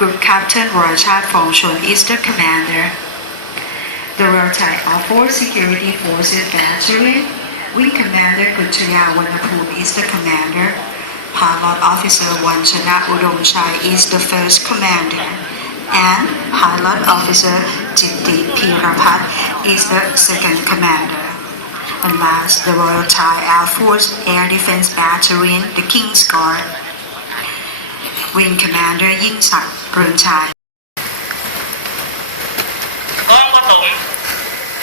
Group Captain Royal Chat Fongshun is the commander. The Royal Thai Air Force Security Forces Battalion, Wing Commander Kuchaya Wanapum is the commander. Pilot Officer Wanchana Udomchai is the first commander. And Pilot Officer Jiti Pirapat is the second commander. And last, the Royal Thai Air Force Air Defense Battalion, the King's Guard. Wing Commander Ying Sak Brunchai. น้องประสงค์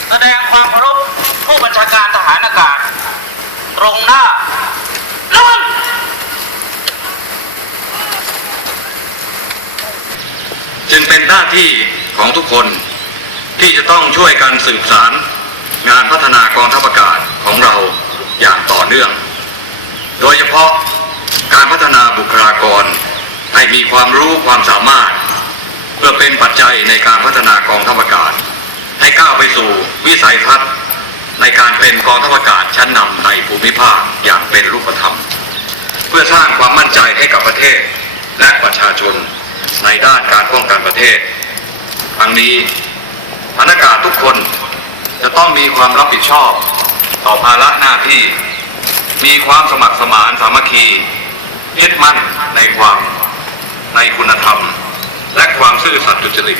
แสดงความเคารพผู้บัญชาการทหารอากาศ ตรงหน้าระวังจึงเป็นหน้าที่ของทุกคนที่จะต้องช่วยกันสืบสารงานพัฒนากองทัพอากาศของเราอย่างต่อเนื่อง โดยเฉพาะการพัฒนาบุคลากร ให้มีความรู้ความสามารถ เพื่อเป็นปัจจัยในการพัฒนากองทัพอากาศ ให้ก้าวไปสู่วิสัยทัศน์ในการเป็นกองทัพอากาศชั้นนำในภูมิภาคอย่างเป็นรูปธรรม เพื่อสร้างความมั่นใจให้กับประเทศและประชาชนในด้านการป้องกันประเทศทั้งนี้พนักงานทุกคนจะต้องมีความรับผิดชอบ ต่อภาระหน้าที่ มีความสมัครสมานสามัคคียึดมั่นในความ ในคุณธรรม และความซื่อสัตย์สุจริต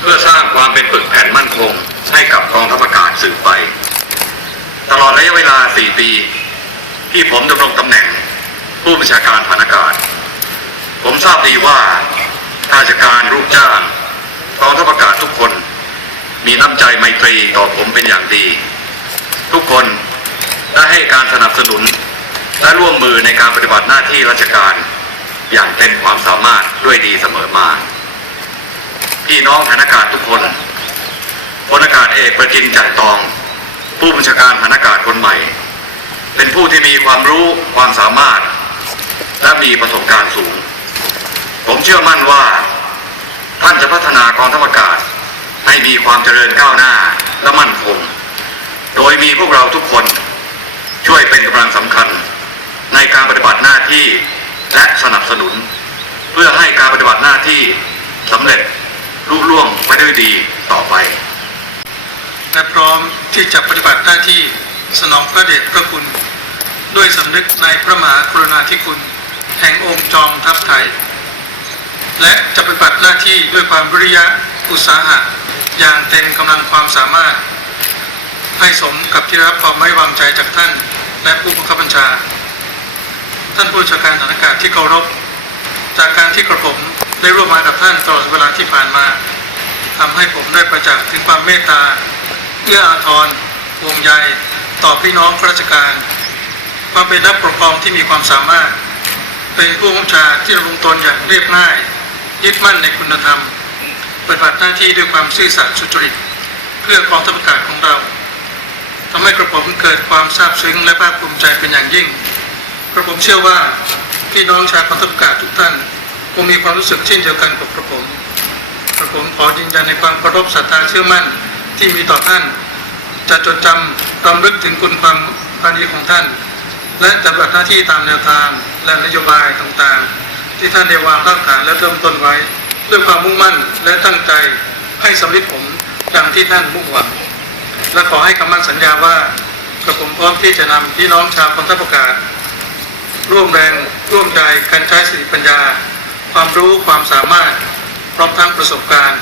เพื่อสร้างความเป็นปึกแผ่นมั่นคง ให้กับกองทัพอากาศสืบไป ตลอดระยะเวลา 4 ปี ที่ผมดำรงตำแหน่ง ผู้บัญชาการฐานอากาศ ผมทราบดีว่าข้าราชการลูกจ้างกองทัพอากาศทุกคน มีน้ำใจไมตรีต่อผมเป็นอย่างดี ทุกคนได้ให้การสนับสนุนและร่วมมือในการปฏิบัติหน้าที่ราชการ อย่างเต็มความสามารถด้วยดีเสมอมา พี่น้องฐานกาศทุกคนพลอากาศเอกประจินจันตอง ผู้บัญชาการฐานกาศคนใหม่ เป็นผู้ที่มีความรู้ความสามารถ และมีประสบการณ์สูง ผมเชื่อมั่นว่า ท่านจะพัฒนากองทัพอากาศให้มีความเจริญก้าวหน้าและมั่นคง โดยมีพวกเราทุกคนช่วยเป็นกำลังสำคัญในการปฏิบัติหน้าที่ และสนับสนุน เพื่อให้การปฏิบัติหน้าที่สำเร็จลุล่วงไปด้วยดีต่อไป และพร้อมที่จะปฏิบัติหน้าที่สนองพระเดชพระคุณ ด้วยสำนึกในพระมหากรุณาธิคุณ แห่งองค์จอมทัพไทย และจะปฏิบัติหน้าที่ด้วยความวิริยะอุตสาหะอย่างเต็มกำลังความสามารถ ให้สมกับที่รับความไว้วางใจจากท่าน และผู้บังคับบัญชา ท่านผู้บัญชาการฐานอากาศที่เคารพ จากการที่กระผมได้ร่วมมากับท่านตลอดเวลาที่ผ่านมาทำให้ผมได้ประจักษ์ถึงความเมตตา เอื้ออาทรห่วงใยต่อพี่น้องข้าราชการ ความเป็นนักปกครองที่มีความสามารถ เป็นผู้บังชาที่ดำรงตนอย่างเรียบง่าย ยึดมั่นในคุณธรรมปฏิบัติหน้าที่ด้วยความซื่อสัตย์สุจริต เพื่อกองทัพอากาศของเราทำให้กระผมเกิดความซาบซึ้งและภาคภูมิใจเป็นอย่างยิ่ง กระผมเชื่อว่าพี่น้องชาวกองทัพอากาศทุกท่านคงมีความรู้สึกเช่นเดียวกันกับกระผมกระผมขอยืนยันในความเคารพศรัทธาเชื่อมั่นที่มีต่อท่าน จะจดจำรำลึกถึงคุณความพันดีของท่าน และจะปฏิบัติหน้าที่ตามแนวทางและนโยบายต่างๆ ที่ท่านได้วางรากฐานและเริ่มต้นไว้ ด้วยความมุ่งมั่นและตั้งใจให้สำเร็จผลดังที่ท่านมุ่งหวังและขอให้คำมั่นสัญญาว่ากระผมพร้อมที่จะนำพี่น้องชาวกองทัพอากาศ ร่วมแรงร่วมใจกันใช้สติปัญญา ความรู้ความสามารถพร้อมทั้งประสบการณ์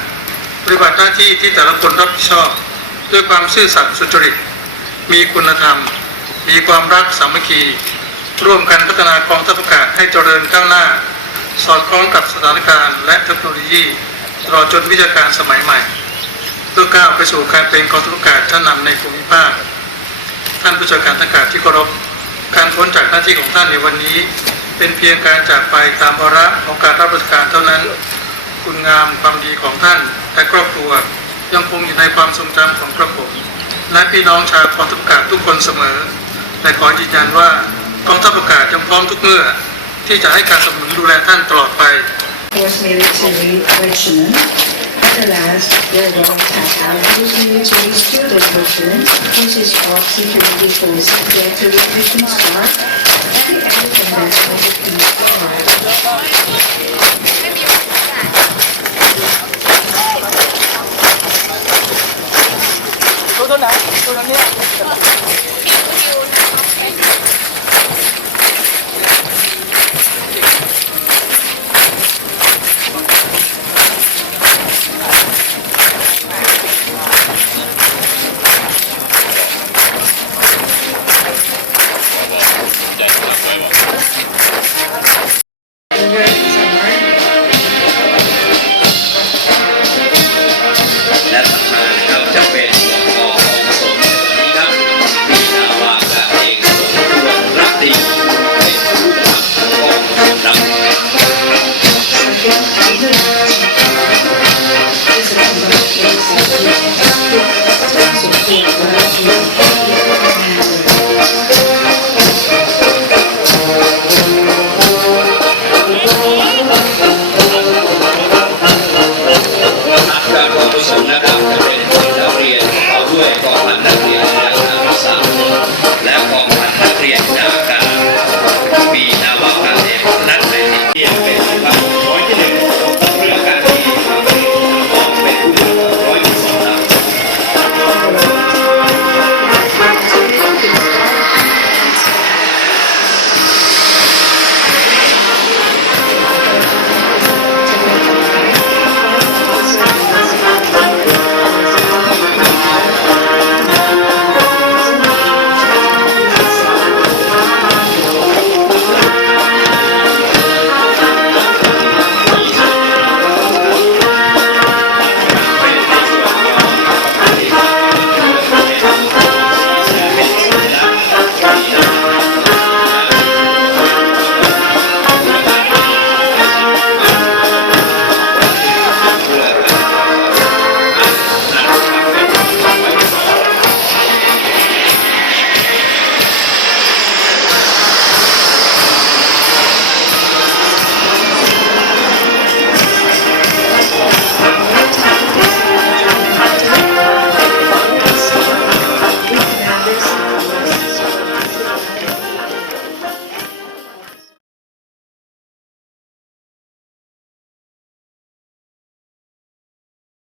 ปฏิบัติหน้าที่ที่แต่ละคนรับผิดชอบ ด้วยความซื่อสัตย์สุจริต มีคุณธรรม มีความรักสามัคคี ร่วมกันพัฒนากองทัพอากาศให้เจริญก้าวหน้า สอดคล้องกับสถานการณ์และเทคโนโลยีตลอดจนวิทยาการสมัยใหม่เพื่อก้าวไปสู่การเป็นกองทัพอากาศชั้นนำในภูมิภาคท่านผู้จัดการทาการที่เคารพ การพ้นจากหน้าที่ของท่านในวันนี้ เป็นเพียงการจากไปตามวาระของการรับราชการเท่านั้น คุณงามความดีของท่านและครอบครัวยังคงอยู่ในความทรงจำของกระผมและพี่น้องชาวกองทัพอากาศทุกคนเสมอและขอยืนยันว่ากองทัพอากาศยังพร้อมทุกเมื่อ ที่จะให้การสนับสนุนดูแลท่านตลอดไป Force Military Regiment. Netherlands, Jurgen has allocated to the student document, consists of security for security Christmas card, and